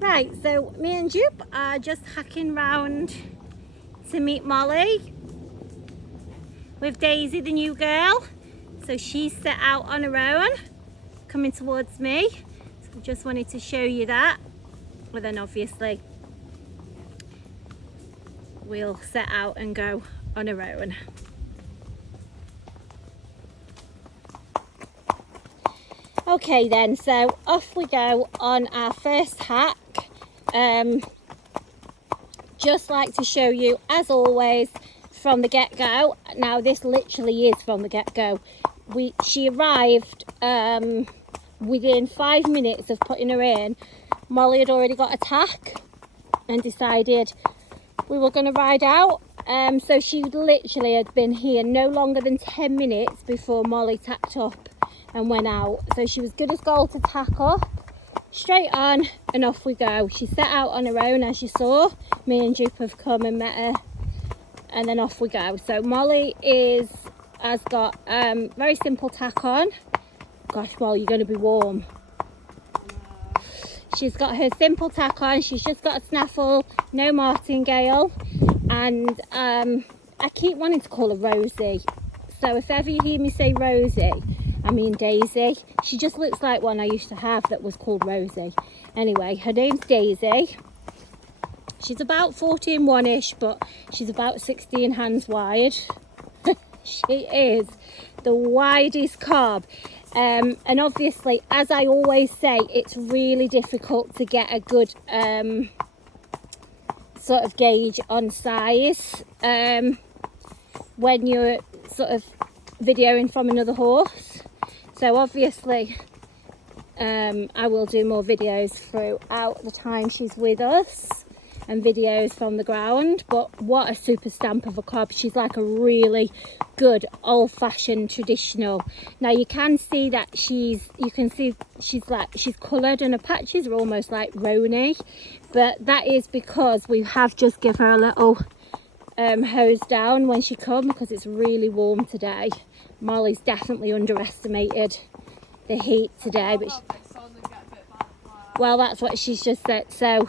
Right, so me and Jupe are just hacking round to meet Molly with Daisy, the new girl. So she's set out on her own, coming towards me. So just wanted to show you that. But then obviously we'll set out and go on our own. Okay then, so off we go on our first hack. Just like to show you, as always, from the get-go. Now this literally is from the get-go. She arrived within 5 minutes of putting her in. Molly had already got a tack and decided we were going to ride out. So she literally had been here no longer than 10 minutes before Molly tacked up and went out. So she was good as gold to tack up, straight on, and off we go. She set out on her own, as you saw. Me and Jupe have come and met her, and then off we go. So Molly has got very simple tack on. Gosh, Molly, you're going to be warm. She's got her simple tack on. She's just got a snaffle, no martingale, and I keep wanting to call her Rosie. So if ever you hear me say Rosie, I mean Daisy. She just looks like one I used to have that was called Rosie. Anyway, her name's Daisy. She's about 14-1-ish, but she's about 16 hands wide. She is the widest cob. And obviously, as I always say, it's really difficult to get a good sort of gauge on size when you're sort of videoing from another horse. So obviously I will do more videos throughout the time she's with us and videos from the ground. But what a super stamp of a cob. She's like a really good old-fashioned traditional. Now you can see that she's coloured and her patches are almost like Roni, but that is because we have just given her a little hose down when she come, because it's really warm today. Molly's definitely underestimated the heat today, but well, that's what she's just said. So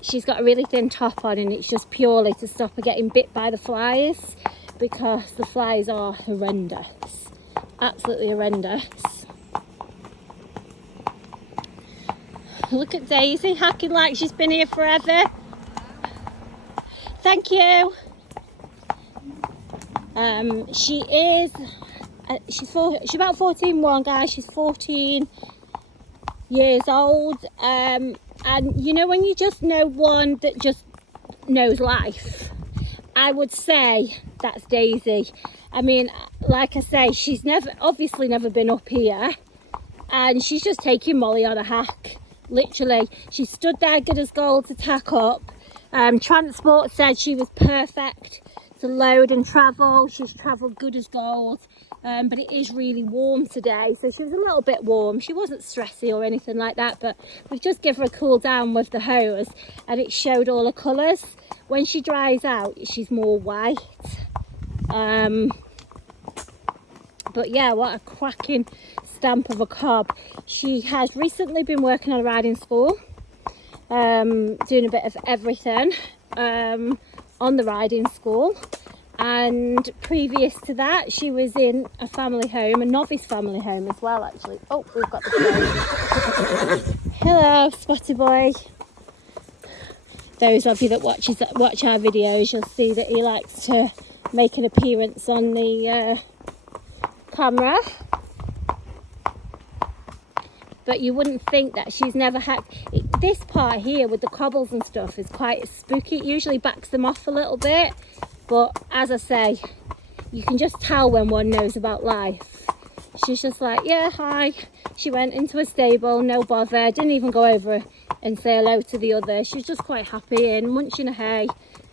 she's got a really thin top on, and it's just purely to stop her getting bit by the flies, because the flies are horrendous, absolutely horrendous. Look at Daisy hacking like she's been here forever. Thank you. She's about 14-1, guys. She's 14 years old. And you know when you just know one that just knows life, I would say that's Daisy. I mean, like I say, she's obviously never been up here, and she's just taking Molly on a hack. Literally, she stood there good as gold to tack up. Transport said she was perfect to load and travel. She's travelled good as gold, but it is really warm today, so she was a little bit warm. She wasn't stressy or anything like that, but we've just given her a cool down with the hose, and it showed all her colours. When she dries out, she's more white. But yeah, what a cracking stamp of a cob. She has recently been working at a riding school, doing a bit of everything on the riding school, and previous to that she was in a family home, a novice family home as well, actually. Oh, we've got the phone. Hello, Spotty boy. Those of you that watch our videos, you'll see that he likes to make an appearance on the camera. But you wouldn't think that she's never had this part here with the cobbles and stuff is quite spooky. It usually backs them off a little bit, but as I say, you can just tell when one knows about life. She's just like, yeah, hi. She went into a stable, no bother, didn't even go over and say hello to the other. She's just quite happy and munching her hay.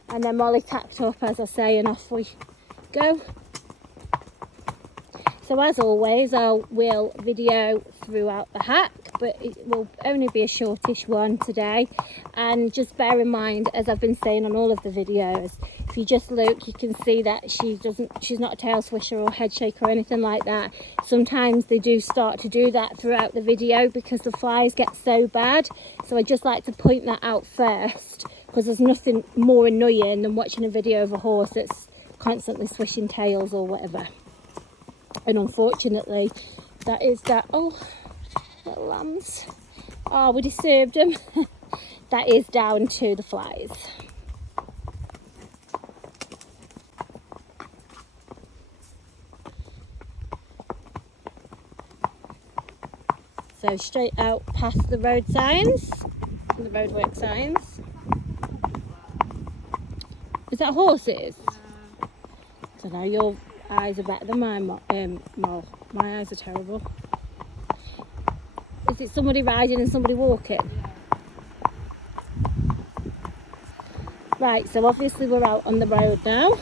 And then Molly tacked up, as I say, and off we go. So as always, I will video throughout the hack, but it will only be a shortish one today. And just bear in mind, as I've been saying on all of the videos, if you just look, you can see that she's not a tail swisher or head shaker or anything like that. Sometimes they do start to do that throughout the video because the flies get so bad. So I just like to point that out first, because there's nothing more annoying than watching a video of a horse that's constantly swishing tails or whatever. And unfortunately, that is that. Oh, little lambs. Oh, we disturbed them. That is down to the flies. So straight out past the road signs, the roadwork signs. Is that horses? I don't know, your eyes are better than mine, Mo. My eyes are terrible. Is it somebody riding and somebody walking? Right, so obviously we're out on the road now.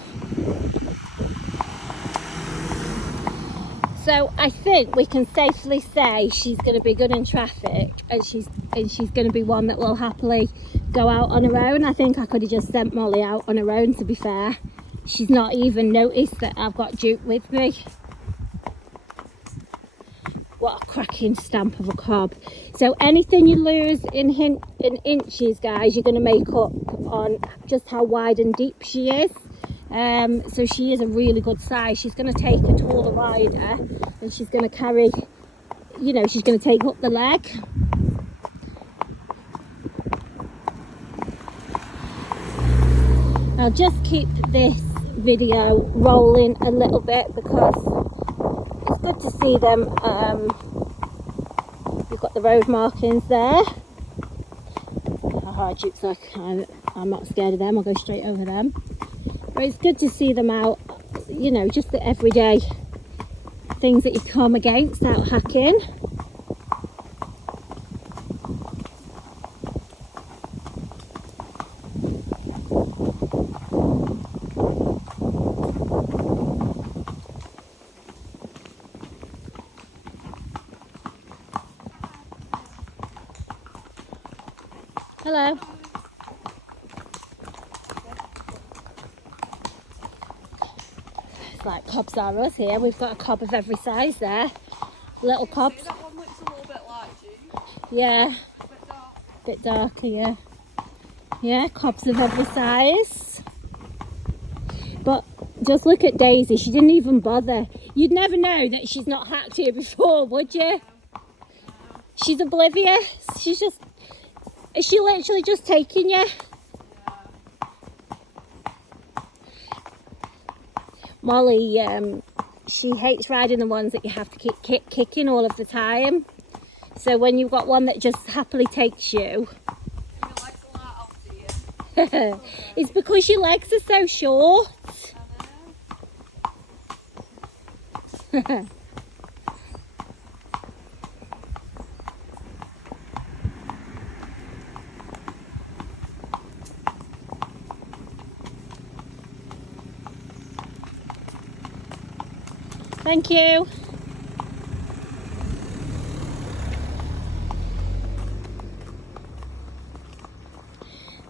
So I think we can safely say she's going to be good in traffic, and she's going to be one that will happily go out on her own. I think I could have just sent Molly out on her own, to be fair. She's not even noticed that I've got Duke with me. What a cracking stamp of a cob. So anything you lose in inches, guys, you're going to make up on just how wide and deep she is. So she is a really good size. She's going to take a taller rider, and she's going to carry, you know, she's going to take up the leg. I'll just keep this video rolling a little bit because it's good to see them. We've got the road markings there. Duke's like, I'm not scared of them, I'll go straight over them. But it's good to see them out, you know, just the everyday things that you come against out hacking. Hello. It's like cobs are us here. We've got a cob of every size there. Little cobs. See, that one looks a little bit like you. Yeah. A bit darker, yeah. Yeah, cobs of every size. But just look at Daisy. She didn't even bother. You'd never know that she's not hacked here before, would you? She's oblivious. She's just... Is she literally just taking you? Molly, she hates riding the ones that you have to keep kicking all of the time. So when you've got one that just happily takes you, it's because your legs are so short. Thank you.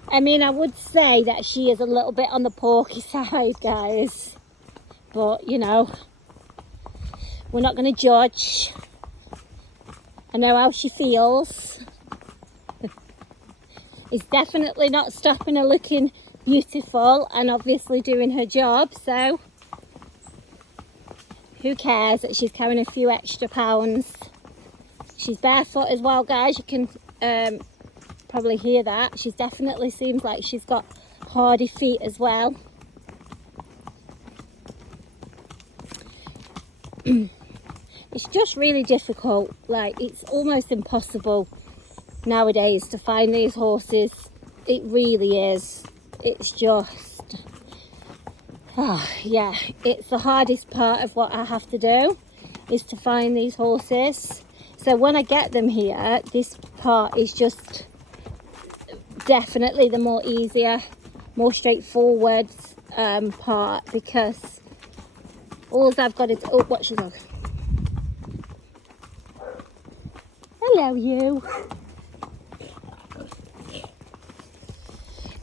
I mean, I would say that she is a little bit on the porky side, guys. But, you know, we're not going to judge. I know how she feels. It's definitely not stopping her looking beautiful and obviously doing her job, so who cares that she's carrying a few extra pounds. She's barefoot as well, guys. You can probably hear that. She definitely seems like she's got hardy feet as well. It's just really difficult. Like, it's almost impossible nowadays to find these horses. It really is. It's just, yeah, it's the hardest part of what I have to do, is to find these horses. So when I get them here, this part is just definitely the more easier, more straightforward part, because all I've got to do, oh, watch the dog. show you.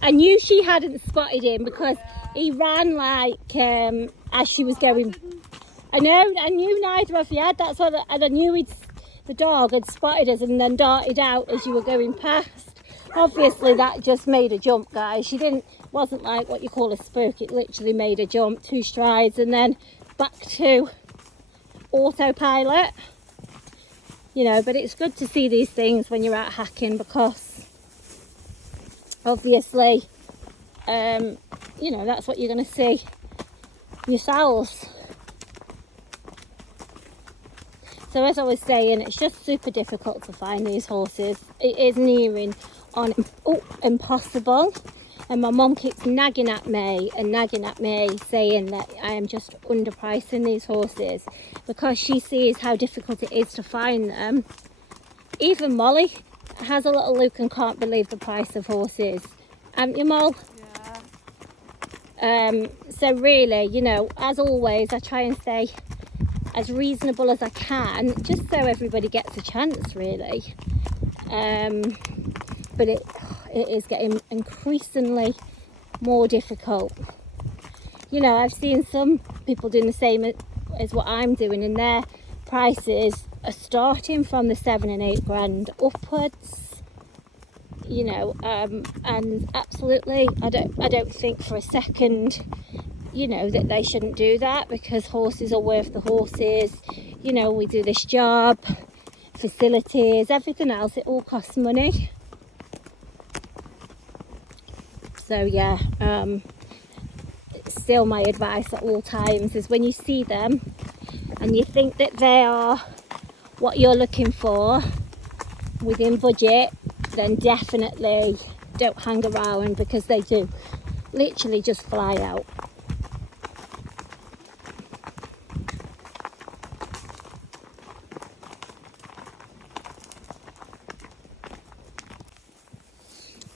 I knew she hadn't spotted him because he ran like as she was going. I knew neither of you had. That's what, and I knew the dog had spotted us and then darted out as you were going past. Obviously, that just made a jump, guys. She wasn't like what you call a spook. It literally made a jump, 2 strides, and then back to autopilot. You know, but it's good to see these things when you're out hacking because obviously, you know, that's what you're going to see yourselves. So as I was saying, it's just super difficult to find these horses. It is nearing on impossible. And my mum keeps nagging at me saying that I am just underpricing these horses because she sees how difficult it is to find them. Even Molly has a little look and can't believe the price of horses. Haven't you, Moll? Yeah. So really, you know, as always, I try and stay as reasonable as I can, just so everybody gets a chance, really. But it is getting increasingly more difficult. You know, I've seen some people doing the same as what I'm doing, and their prices are starting from the 7 and 8 grand upwards. You know, and absolutely, I don't think for a second, you know, that they shouldn't do that because horses are worth the horses. You know, we do this job, facilities, everything else, it all costs money. So yeah, still my advice at all times is when you see them and you think that they are what you're looking for within budget, then definitely don't hang around because they do literally just fly out.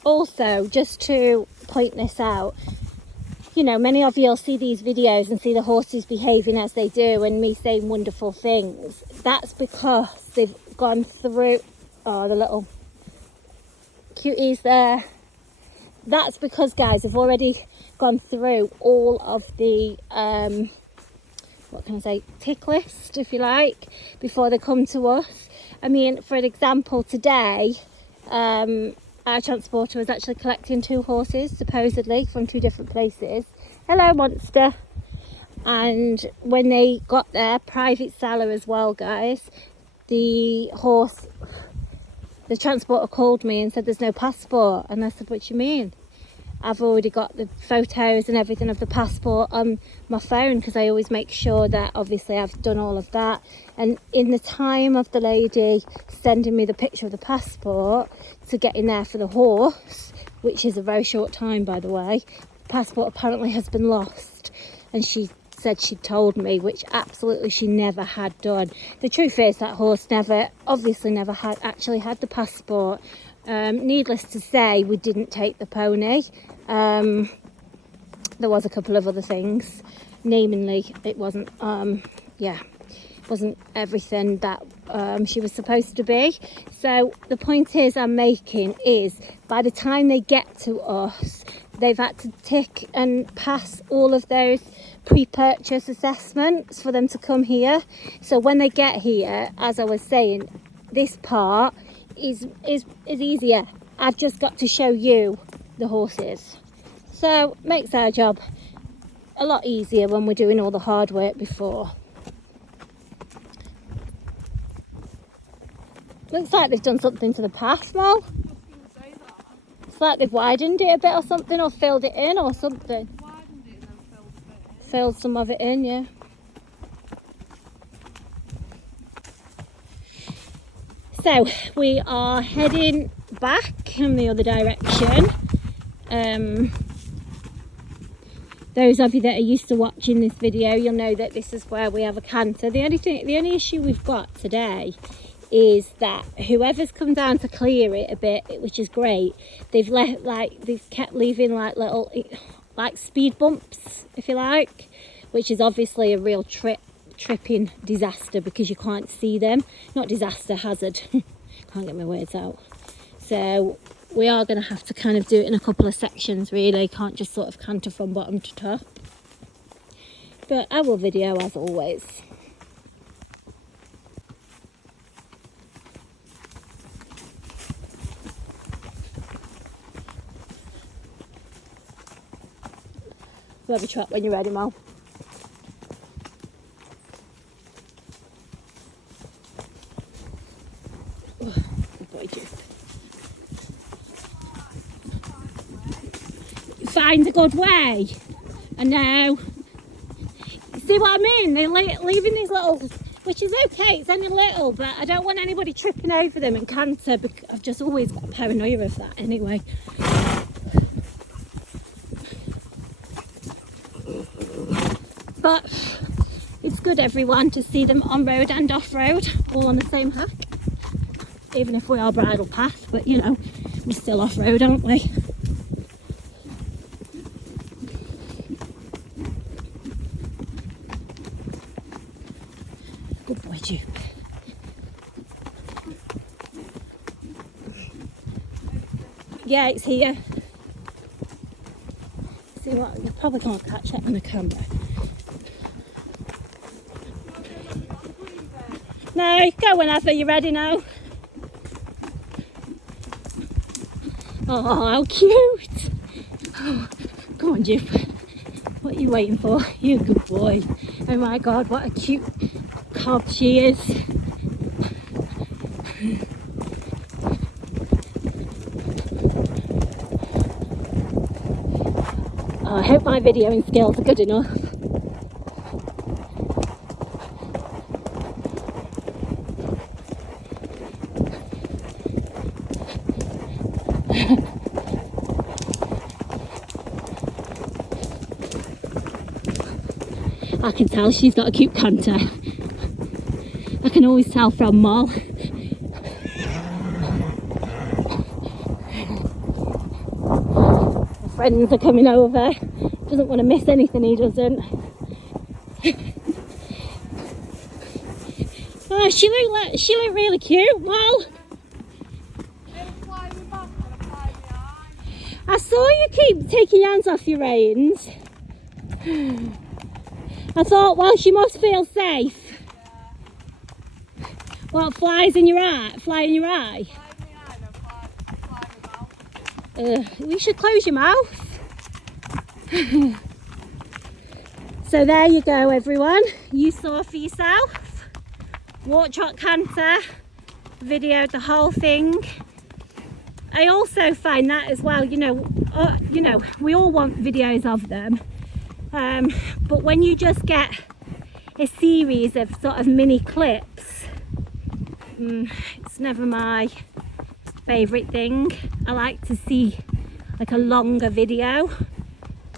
Also, just to point this out, you know, many of you will see these videos and see the horses behaving as they do and me saying wonderful things. That's because they've gone through, oh, the little cuties there. That's because, guys, they've already gone through all of the, what can I say, tick list, if you like, before they come to us. I mean, for an example, today, our transporter was actually collecting 2 horses, supposedly, from 2 different places. Hello, Monster. And when they got there, private seller as well, guys, the transporter called me and said there's no passport. And I said, what do you mean? I've already got the photos and everything of the passport on my phone because I always make sure that obviously I've done all of that. And in the time of the lady sending me the picture of the passport to get in there for the horse, which is a very short time, by the way, the passport apparently has been lost. And she said she'd told me, which absolutely she never had done. The truth is that horse obviously never had actually had the passport. Needless to say, we didn't take the pony. There was a couple of other things, namely it wasn't wasn't everything that she was supposed to be. So the point I'm making is by the time they get to us, they've had to tick and pass all of those pre-purchase assessments for them to come here. So when they get here, as I was saying, this part is easier. I've just got to show you the horses, so makes our job a lot easier when we're doing all the hard work before. Looks like they've done something to the path, Mo. It's like they've widened it a bit or something, or filled it in or something. Widened it and then Filled some of it in, yeah. So we are heading back in the other direction. Those of you that are used to watching this video, you'll know that this is where we have a canter. The only issue we've got today is that whoever's come down to clear it a bit, which is great, they've kept leaving like little speed bumps, if you like, which is obviously a real tripping disaster because you can't see them. Not disaster, hazard. can't get my words out. So we are going to have to kind of do it in a couple of sections really, can't just sort of canter from bottom to top. But I will video as always. We'll have a chat when you're ready, Mal. Oh, good boy, Duke. Find a good way. I know. See what I mean? They're leaving these little, which is okay, it's only little, but I don't want anybody tripping over them and cancer, because I've just always got paranoia of that anyway. But it's good, everyone, to see them on road and off road, all on the same hack. Even if we are bridle path, but you know, we're still off road, aren't we? Good boy, Duke. Yeah, it's here. See what? You probably can't catch it on the camera. No, go whenever you're ready now. Oh, how cute. Oh, come on, Duke. What are you waiting for? You're a good boy. Oh my God, what a cute cob she is. Oh, I hope my videoing skills are good enough. I can tell she's got a cute canter. I can always tell from Moll. My friends are coming over. Doesn't want to miss anything, he doesn't. Oh, she looked really cute, Moll. I saw you keep taking your hands off your reins. I thought, well, she must feel safe. Yeah. What, flies in your eye? Fly in your eye? We should close your mouth. So there you go, everyone. You saw for yourself. Walk, trot, canter. Videoed the whole thing. I also find that as well, you know, we all want videos of them. But when you just get a series of sort of mini clips, it's never my favourite thing. I like to see like a longer video.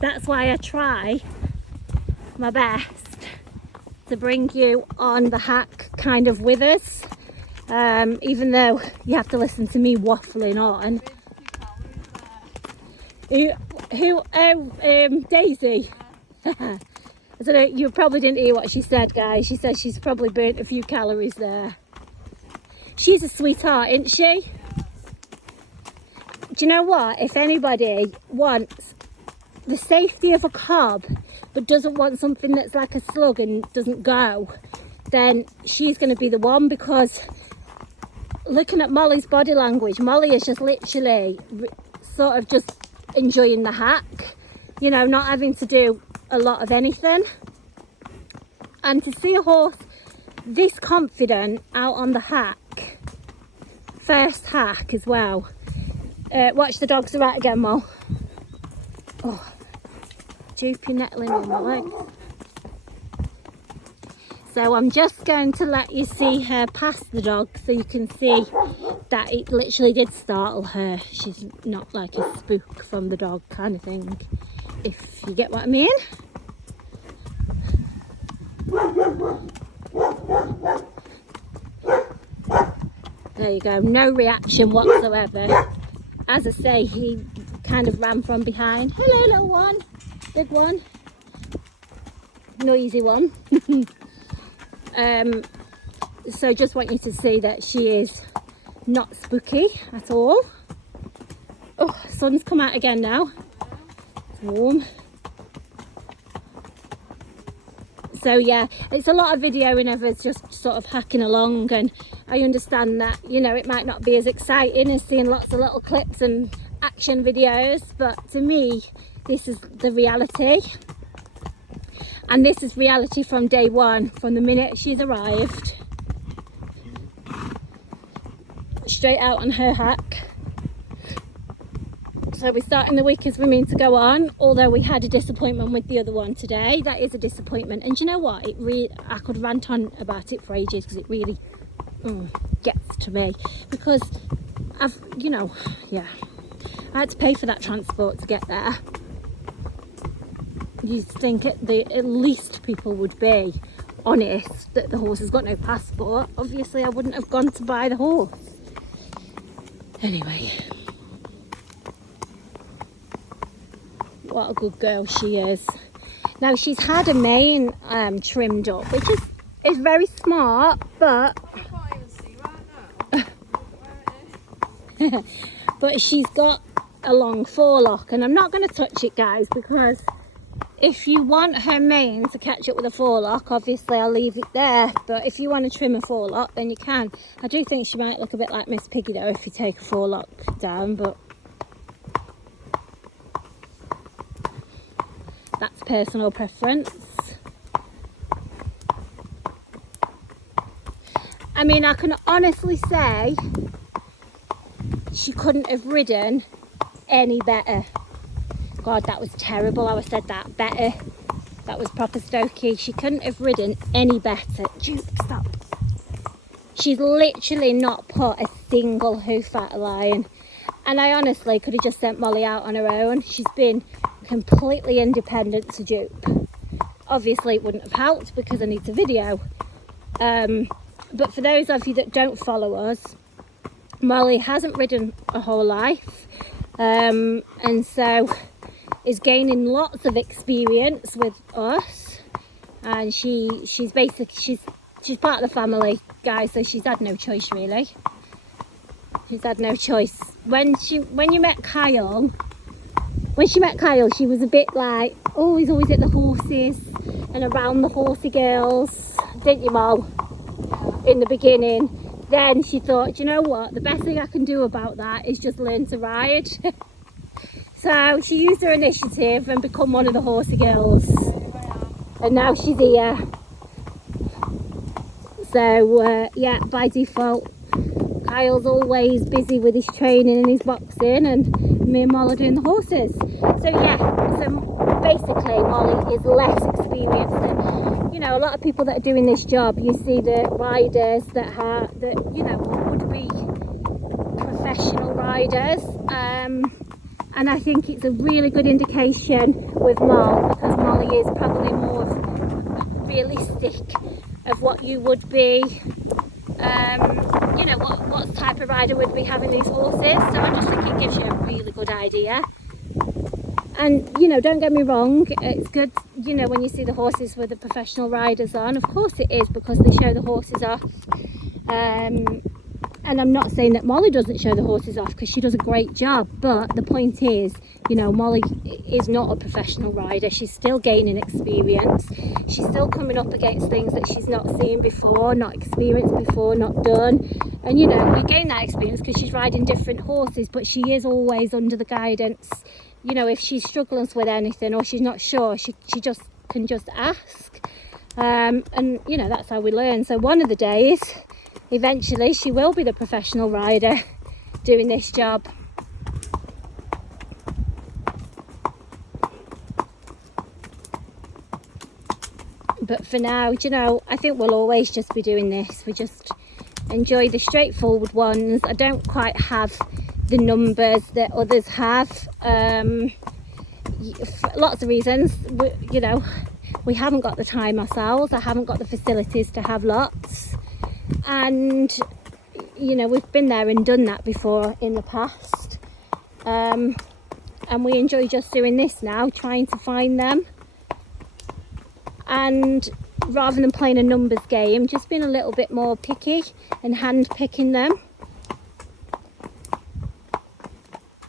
That's why I try my best to bring you on the hack kind of with us, even though you have to listen to me waffling on. Daisy. I don't know, you probably didn't hear what she said, guys. She said she's probably burnt a few calories there. She's a sweetheart, isn't she? Do you know what? If anybody wants the safety of a cob but doesn't want something that's like a slug and doesn't go, then she's going to be the one, because looking at Molly's body language, Molly is just literally sort of just enjoying the hack, you know, not having to do a lot of anything. And to see a horse this confident out on the hack, first hack as well. Watch the dogs are out again, Mo. Oh, Jupe, you're nettling on my legs. So I'm just going to let you see her past the dog so you can see that it literally did startle her. She's not like a spook from the dog kind of thing, if you get what I mean. There you go, no reaction whatsoever. As I say, he kind of ran from behind. Hello, little one. Big one. Noisy one. So just want you to see that she is not spooky at all. Oh, sun's come out again now. It's warm. So yeah, it's a lot of videoing of us just sort of hacking along, and I understand that, you know, it might not be as exciting as seeing lots of little clips and action videos, but to me this is the reality, and this is reality from day one, from the minute she's arrived, straight out on her hack. So we're starting the week as we mean to go on, although we had a disappointment with the other one today. That is a disappointment, and you know what, I could rant on about it for ages, because it really gets to me, because I've, you know, yeah, I had to pay for that transport to get there. You'd think at least people would be honest that the horse has got no passport. Obviously I wouldn't have gone to buy the horse. Anyway, what a good girl she is. Now she's had a mane trimmed up, which is very smart, but I can't even see right now. but she's got a long forelock, and I'm not going to touch it, guys, because if you want her mane to catch up with a forelock, obviously I'll leave it there, but if you want to trim a forelock, then you can. I do think she might look a bit like Miss Piggy though if you take a forelock down, but that's personal preference. I mean, I can honestly say she couldn't have ridden any better. God, that was terrible how I said that. Better. That was proper Stokey. She couldn't have ridden any better. Juke, stop. She's literally not put a single hoof at a line. And I honestly could have just sent Molly out on her own. She's been completely independent to dupe. Obviously it wouldn't have helped because I need to video. But for those of you that don't follow us, Molly hasn't ridden a whole life. And so is gaining lots of experience with us, and she's basically she's part of the family, guys, so she's had no choice really. She's had no choice. When she met Kyle, she was a bit like, oh, he's always at the horses and around the horsey girls, didn't you, Mol? In the beginning. Then she thought, do you know what, the best thing I can do about that is just learn to ride. So she used her initiative and become one of the horsey girls, and now she's here. So yeah, by default Kyle's always busy with his training and his boxing, and me and Molly are doing the horses. So yeah, so basically Molly is less experienced than, you know, a lot of people that are doing this job. You see the riders that you know would be professional riders, and I think it's a really good indication with Molly, because Molly is probably more realistic of what you would be, you know, what type of rider would be having these horses. So I just think it gives you a really good idea. And, you know, don't get me wrong, it's good, you know, when you see the horses with the professional riders on. Of course it is, because they show the horses off. And I'm not saying that Molly doesn't show the horses off, because she does a great job, but the point is, you know, Molly is not a professional rider. She's still gaining experience. She's still coming up against things that she's not seen before, not experienced before, not done. And, you know, we gain that experience because she's riding different horses, but she is always under the guidance. You know, if she's struggling with anything or she's not sure, she just can just ask. And, you know, that's how we learn. So one of the days, eventually, she will be the professional rider doing this job. But for now, you know, I think we'll always just be doing this. We just enjoy the straightforward ones. I don't quite have the numbers that others have. For lots of reasons. You know, we haven't got the time ourselves. I haven't got the facilities to have lots. And, you know, we've been there and done that before in the past. And we enjoy just doing this now, trying to find them. And rather than playing a numbers game, just being a little bit more picky and hand picking them.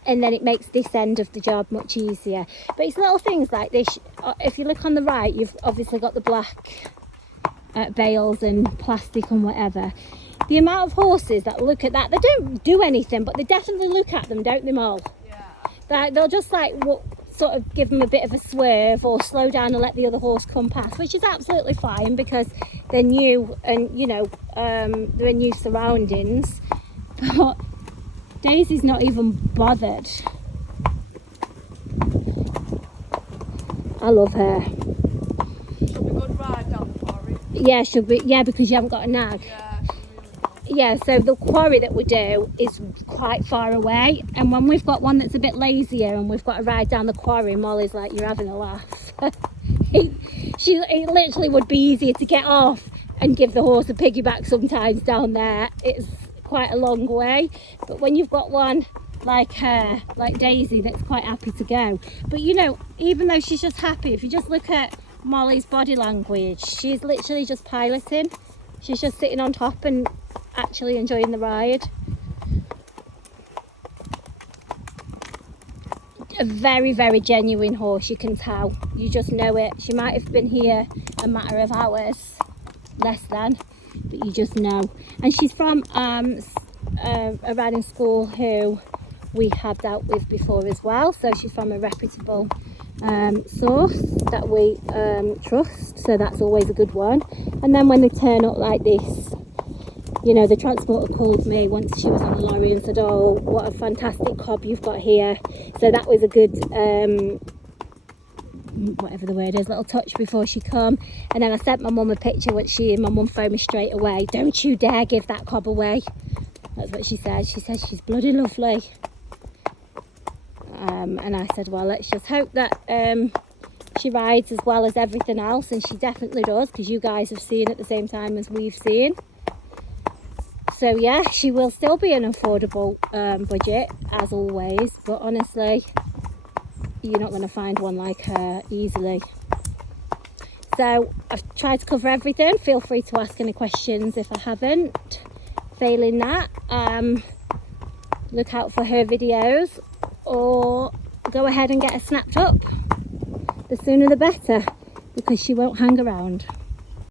and then it makes this end of the job much easier. But it's little things like this. If you look on the right, you've obviously got the black bales and plastic and whatever. The amount of horses that look at that, they don't do anything, but they definitely look at them, don't they, Moll? Yeah. They'll just like sort of give them a bit of a swerve or slow down and let the other horse come past, which is absolutely fine because they're new and, you know, they're in new surroundings. But Daisy's not even bothered. I love her. She'll be a good ride down the quarry. Yeah, she'll be. Yeah, because you haven't got a nag. Yeah, she'll really good. Yeah, so the quarry that we do is quite far away, and when we've got one that's a bit lazier and we've got to ride down the quarry, Molly's like, you're having a laugh. It literally would be easier to get off and give the horse a piggyback sometimes down there. It's quite a long way, but when you've got one like her, like Daisy, that's quite happy to go. But you know, even though she's just happy, if you just look at Molly's body language, she's literally just piloting. She's just sitting on top and actually enjoying the ride. A very, very genuine horse, you can tell. You just know it. She might have been here a matter of hours, less than, but you just know. And she's from a riding school who we have dealt with before as well, so she's from a reputable source that we trust, so that's always a good one. And then when they turn up like this, you know, the transporter called me once she was on the lorry and said, oh, what a fantastic cob you've got here. So that was a good whatever the word is, little touch before she come. And then I sent my mum a picture, which my mum phoned me straight away. Don't you dare give that cob away. That's what she said. She said she's bloody lovely. And I said, well, let's just hope that she rides as well as everything else, and she definitely does, because you guys have seen at the same time as we've seen. So yeah, she will still be an affordable budget as always, but honestly, you're not going to find one like her easily. So I've tried to cover everything. Feel free to ask any questions if I haven't. Failing that, look out for her videos, or go ahead and get her snapped up. The sooner the better, because she won't hang around.